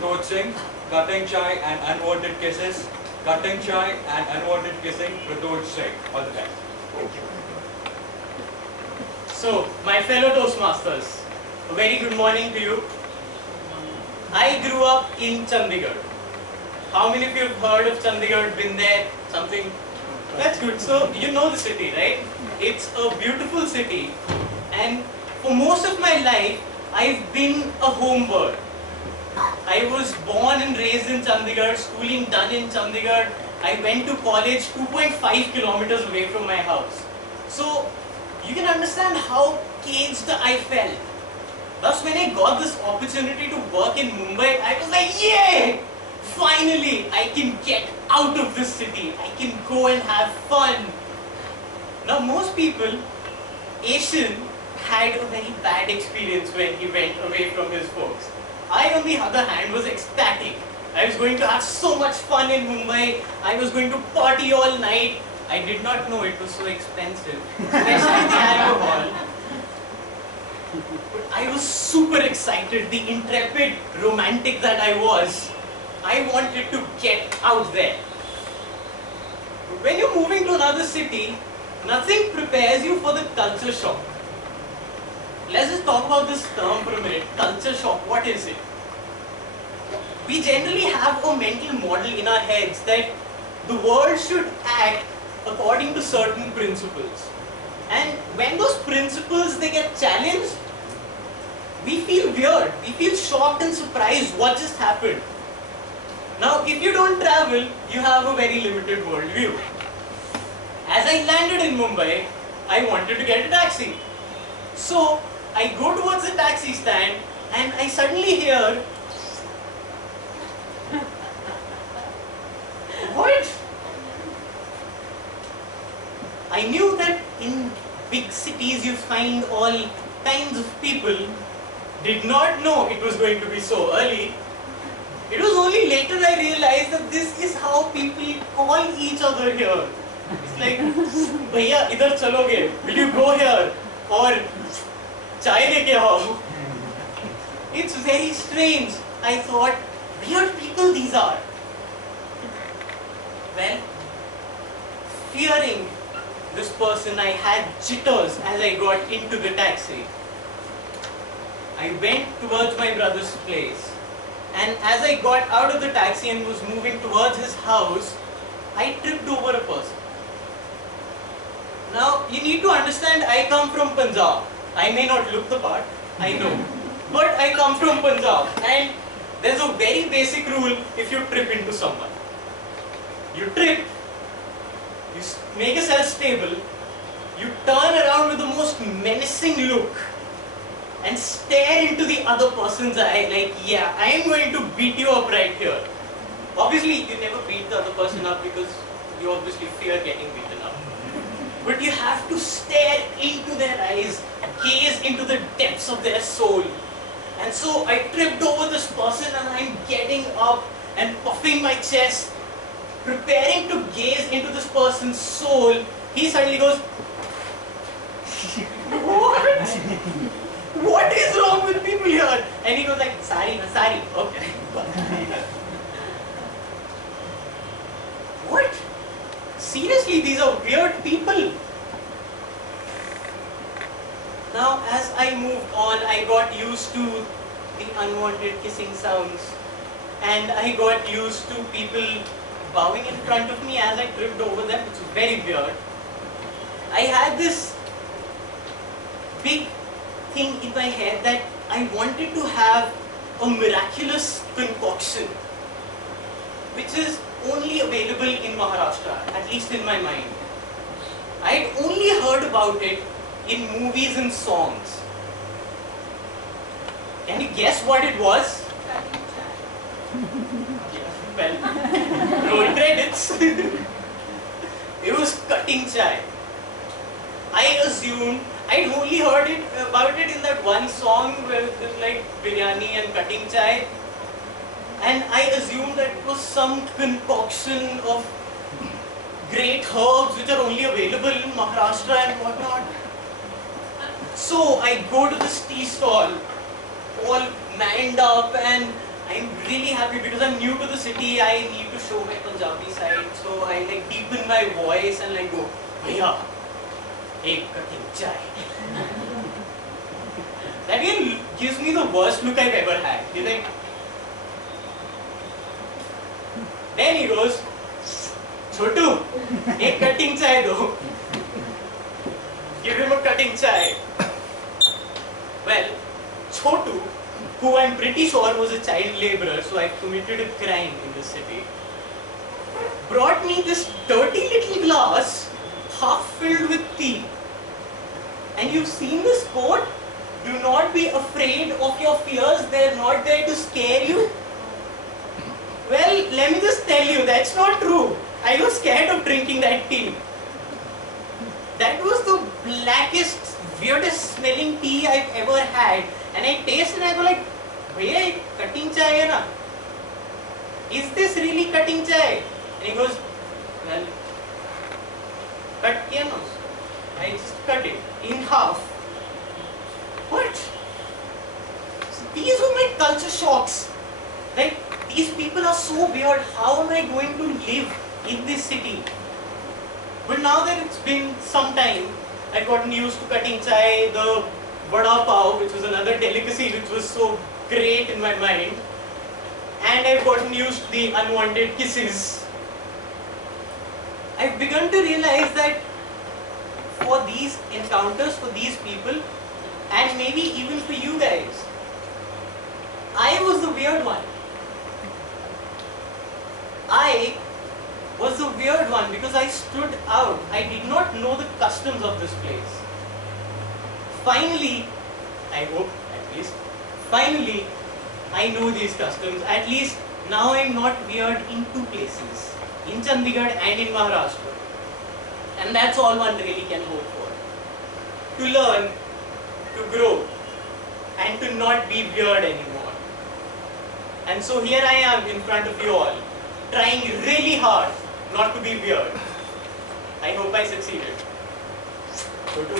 Pratoj Singh, cutting chai and unwanted kisses. Cutting chai and unwanted kissing, Pratoj Singh. All the best. So, my fellow Toastmasters, a very good morning to you. I grew up in Chandigarh. How many of you have heard of Chandigarh, been there, something? That's good. So, you know the city, right? It's a beautiful city. And for most of my life, I've been a home bird. I was born and raised in Chandigarh, schooling done in Chandigarh. I went to college 2.5 kilometers away from my house. So, you can understand how caged I felt. Thus, when I got this opportunity to work in Mumbai, I was like, yay! Finally, I can get out of this city. I can go and have fun. Now, most people, Asian, had a very bad experience when he went away from his folks. I, on the other hand, was ecstatic. I was going to have so much fun in Mumbai. I was going to party all night. I did not know it was so expensive, especially the alcohol. But I was super excited, the intrepid romantic that I was. I wanted to get out there. But when you're moving to another city, nothing prepares you for the culture shock. Let's just talk about this term for a minute. Culture shock, what is it? We generally have a mental model in our heads that the world should act according to certain principles. And when those principles, they get challenged, we feel weird. We feel shocked and surprised what just happened. Now, if you don't travel, you have a very limited worldview. As I landed in Mumbai, I wanted to get a taxi. So, I go towards the taxi stand and I suddenly hear, what? I knew that in big cities you find all kinds of people. Did not know it was going to be so early. It was only later I realized that this is how people call each other here. It's like, Bhaiya, idhar chaloge, will you go here? Or, chai leke aao. It's very strange. I thought, weird people these are. Well, fearing this person, I had jitters as I got into the taxi. I went towards my brother's place, and as I got out of the taxi and was moving towards his house, I tripped over a person. Now, you need to understand, I come from Punjab. I may not look the part, I know, but I come from Punjab, and there's a very basic rule if you trip into someone. You trip, you make yourself stable, you turn around with the most menacing look and stare into the other person's eye like, yeah, I am going to beat you up right here. Obviously, you never beat the other person up because you obviously fear getting beaten up. But you have to stare into their eyes, gaze into the depths of their soul. And so I tripped over this person and I'm getting up and puffing my chest, preparing to gaze into this person's soul. He suddenly goes, what? What is wrong with people here? And he goes like, sorry, okay. What? Seriously, these are weird people. Now, as I moved on, I got used to the unwanted kissing sounds. And I got used to people bowing in front of me as I tripped over them, which was very weird. I had this big thing in my head that I wanted to have a miraculous concoction, which is only available in Maharashtra, at least in my mind. I had only heard about it in movies and songs. Can you guess what it was? Well, roll credits. It was cutting chai. I assumed, I'd only heard about it in that one song where it was like biryani and cutting chai. And I assumed that it was some concoction of great herbs which are only available in Maharashtra and whatnot. So I go to this tea stall, all manned up, and I'm really happy because I'm new to the city. I need to show my Punjabi side, so I like deepen my voice and like go, "Bhaiya, ek cutting chai." That again gives me the worst look I've ever had. He's like, then he goes, "Chotu, ek cutting chai do." Give him a cutting chai. Well, Chotu, who I'm pretty sure was a child labourer, so I committed a crime in this city, brought me this dirty little glass half filled with tea. And you've seen this quote, "Do not be afraid of your fears, they're not there to scare you." Well, let me just tell you, that's not true. I was scared of drinking that tea. That was the blackest, weirdest smelling tea I've ever had. And I taste and I go like, "Bhaiya, cutting chai hai na? Is this really cutting chai?" And he goes, "Well, cut kiya na." I just cut it in half. What? So these were my culture shocks. Like, these people are so weird. How am I going to live in this city? But now that it's been some time, I've gotten used to cutting chai, the vada pav, which was another delicacy which was so great in my mind, and I've gotten used to the unwanted kisses. I've begun to realize that for these encounters, for these people, and maybe even for you guys, I was the weird one. I was the weird one because I stood out. I did not know the customs of this place. Finally, I hope at least, finally I know these customs. At least now I'm not weird in two places, in Chandigarh and in Maharashtra. And that's all one really can hope for. To learn, to grow, and to not be weird anymore. And so here I am in front of you all, trying really hard not to be weird. I hope I succeeded. Go to.